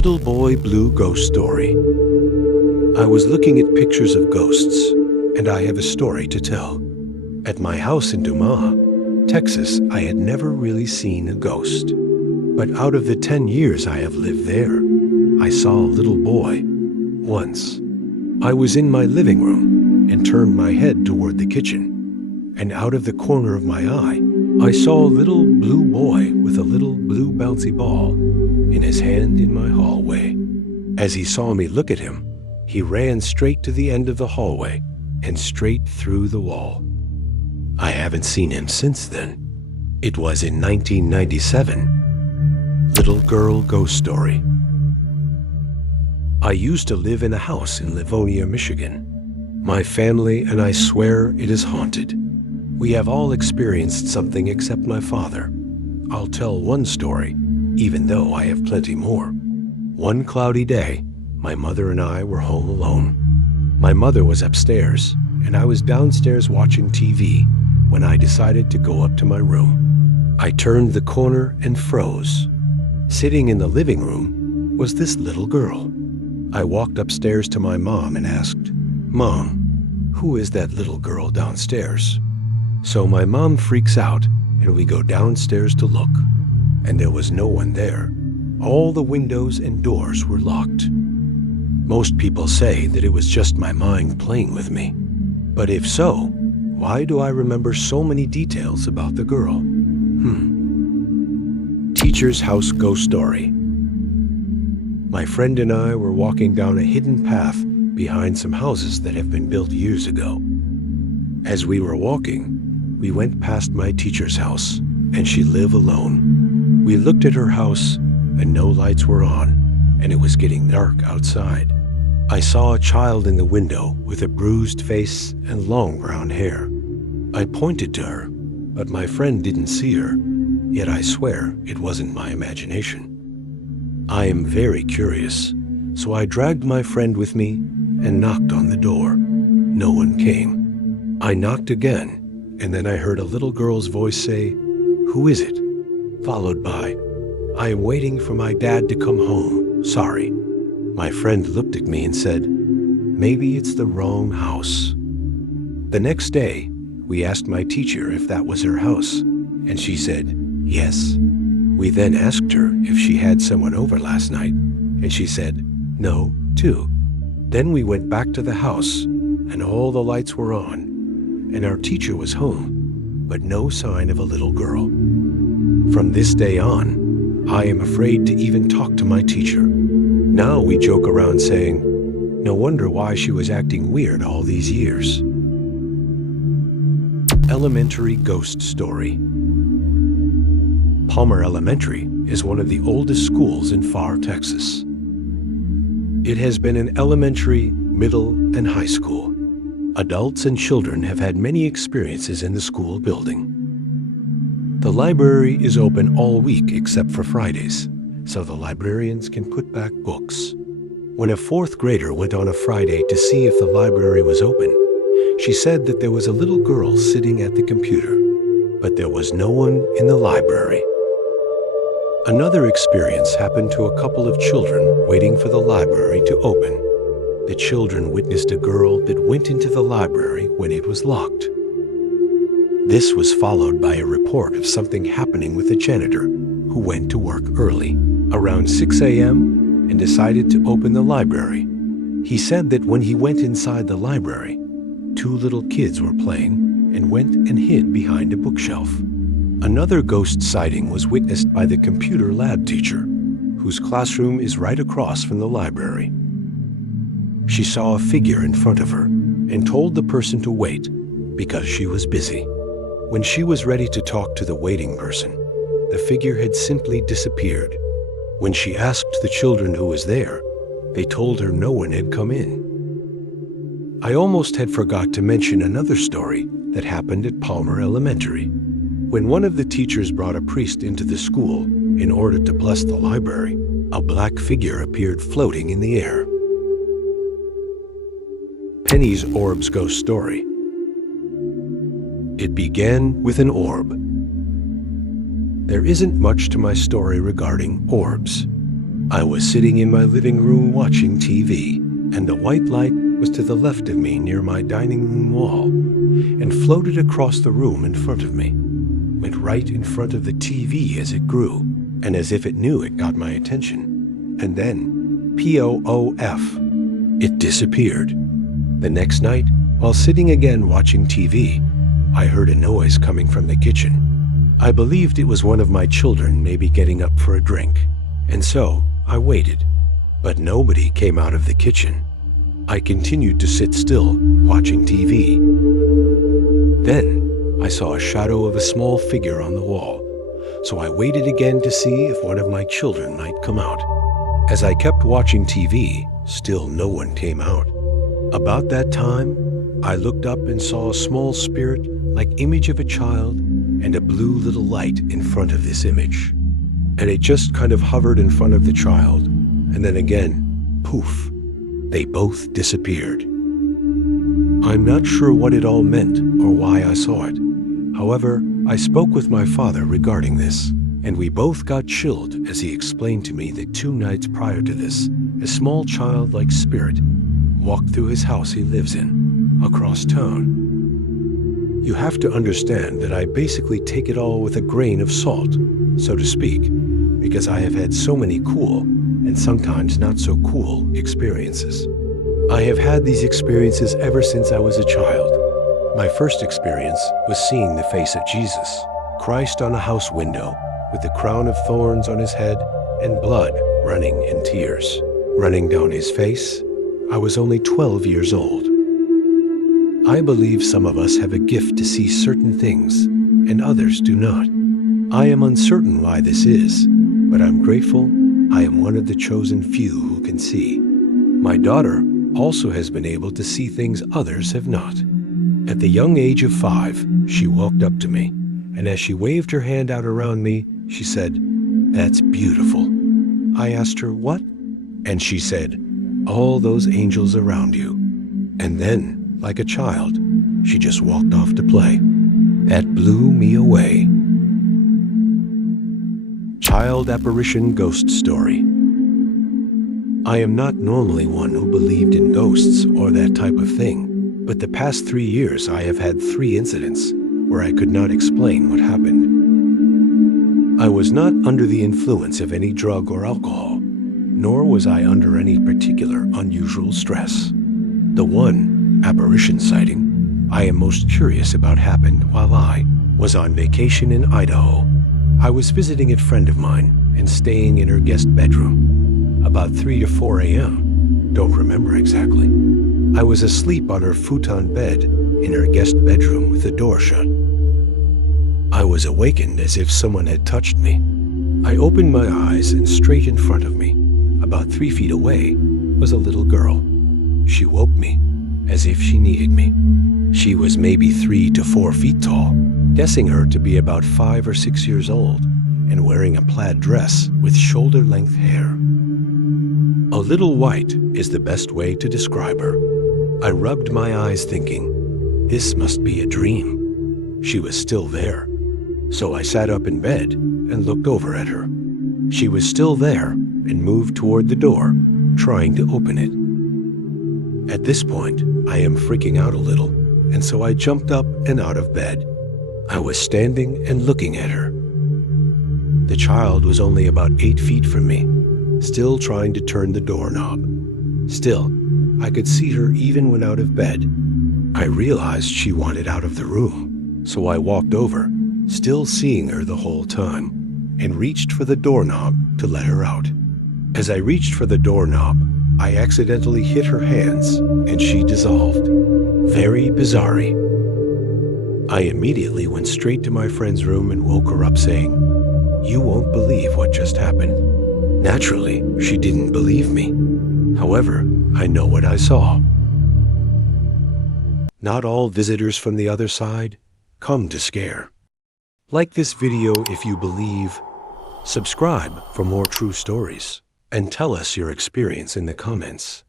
Little Boy Blue Ghost Story. I was looking at pictures of ghosts, and I have a story to tell. At my house in Dumas, Texas, I had never really seen a ghost. But out of the 10 years I have lived there, I saw a little boy once. I was in my living room and turned my head toward the kitchen, and out of the corner of my eye, I saw a little blue boy with a little blue bouncy ball in his hand in my hallway. As he saw me look at him, he ran straight to the end of the hallway and straight through the wall. I haven't seen him since then. It was in 1997. Little Girl Ghost Story. I used to live in a house in Livonia, Michigan. My family and I swear it is haunted. We have all experienced something except my father. I'll tell one story, even though I have plenty more. One cloudy day, my mother and I were home alone. My mother was upstairs, and I was downstairs watching TV when I decided to go up to my room. I turned the corner and froze. Sitting in the living room was this little girl. I walked upstairs to my mom and asked, "Mom, who is that little girl downstairs?" So my mom freaks out, and we go downstairs to look. And there was no one there. All the windows and doors were locked. Most people say that it was just my mind playing with me. But if so, why do I remember so many details about the girl? Teacher's House Ghost Story. My friend and I were walking down a hidden path behind some houses that have been built years ago. As we were walking, we went past my teacher's house, and she lived alone. We looked at her house, and no lights were on, and it was getting dark outside. I saw a child in the window with a bruised face and long brown hair. I pointed to her, but my friend didn't see her, yet I swear it wasn't my imagination. I am very curious, so I dragged my friend with me and knocked on the door. No one came. I knocked again, and then I heard a little girl's voice say, "Who is it?" Followed by, "I am waiting for my dad to come home. Sorry." My friend looked at me and said, "Maybe it's the wrong house." The next day, we asked my teacher if that was her house, and she said, "Yes." We then asked her if she had someone over last night, and she said, "No," too. Then we went back to the house, and all the lights were on, and our teacher was home, but no sign of a little girl. From this day on, I am afraid to even talk to my teacher. Now we joke around saying, no wonder why she was acting weird all these years. Elementary Ghost Story. Palmer Elementary is one of the oldest schools in Pharr, Texas. It has been an elementary, middle, and high school. Adults and children have had many experiences in the school building. The library is open all week except for Fridays, so the librarians can put back books. When a fourth grader went on a Friday to see if the library was open, she said that there was a little girl sitting at the computer, but there was no one in the library. Another experience happened to a couple of children waiting for the library to open. The children witnessed a girl that went into the library when it was locked. This was followed by a report of something happening with a janitor who went to work early, around 6 a.m., and decided to open the library. He said that when he went inside the library, two little kids were playing and went and hid behind a bookshelf. Another ghost sighting was witnessed by the computer lab teacher, whose classroom is right across from the library. She saw a figure in front of her and told the person to wait because she was busy. When she was ready to talk to the waiting person, the figure had simply disappeared. When she asked the children who was there, they told her no one had come in. I almost had forgot to mention another story that happened at Palmer Elementary. When one of the teachers brought a priest into the school in order to bless the library, a black figure appeared floating in the air. Penny's Orb's Ghost Story. It began with an orb. There isn't much to my story regarding orbs. I was sitting in my living room watching TV, and the white light was to the left of me near my dining room wall and floated across the room in front of me, went right in front of the TV as it grew, and as if it knew it got my attention. And then, POOF, it disappeared. The next night, while sitting again watching TV, I heard a noise coming from the kitchen. I believed it was one of my children maybe getting up for a drink, and so I waited. But nobody came out of the kitchen. I continued to sit still, watching TV. Then, I saw a shadow of a small figure on the wall, so I waited again to see if one of my children might come out. As I kept watching TV, still no one came out. About that time, I looked up and saw a small spirit-like image of a child and a blue little light in front of this image. And it just kind of hovered in front of the child, and then again, poof, they both disappeared. I'm not sure what it all meant or why I saw it. However, I spoke with my father regarding this, and we both got chilled as he explained to me that 2 nights prior to this, a small childlike spirit walked through his house he lives in, across town. You have to understand that I basically take it all with a grain of salt, so to speak, because I have had so many cool and sometimes not so cool experiences. I have had these experiences ever since I was a child. My first experience was seeing the face of Jesus, Christ on a house window, with the crown of thorns on his head and blood running in tears, running down his face. I was only 12 years old. I believe some of us have a gift to see certain things, and others do not. I am uncertain why this is, but I'm grateful I am one of the chosen few who can see. My daughter also has been able to see things others have not. At the young age of 5, she walked up to me, and as she waved her hand out around me, she said, "That's beautiful." I asked her, "What?" And she said, "All those angels around you." And then, like a child, she just walked off to play. That blew me away. Child apparition ghost story. I am not normally one who believed in ghosts or that type of thing, but the past 3 years I have had 3 incidents where I could not explain what happened. I was not under the influence of any drug or alcohol, nor was I under any particular unusual stress. The one apparition sighting I am most curious about happened while I was on vacation in Idaho. I was visiting a friend of mine and staying in her guest bedroom. About 3 to 4 a.m., don't remember exactly. I was asleep on her futon bed in her guest bedroom with the door shut. I was awakened as if someone had touched me. I opened my eyes and straight in front of me, about 3 feet away, was a little girl. She woke me as if she needed me. She was maybe 3 to 4 feet tall, guessing her to be about 5 or 6 years old, and wearing a plaid dress with shoulder-length hair. A little white is the best way to describe her. I rubbed my eyes thinking, this must be a dream. She was still there. So I sat up in bed and looked over at her. She was still there and moved toward the door, trying to open it. At this point, I am freaking out a little, and so I jumped up and out of bed. I was standing and looking at her. The child was only about 8 feet from me, still trying to turn the doorknob. Still, I could see her even when out of bed. I realized she wanted out of the room, so I walked over, still seeing her the whole time, and reached for the doorknob to let her out. As I reached for the doorknob, I accidentally hit her hands, and she dissolved. Very bizarre. I immediately went straight to my friend's room and woke her up saying, "You won't believe what just happened." Naturally, she didn't believe me. However, I know what I saw. Not all visitors from the other side come to scare. Like this video if you believe. Subscribe for more true stories, and tell us your experience in the comments.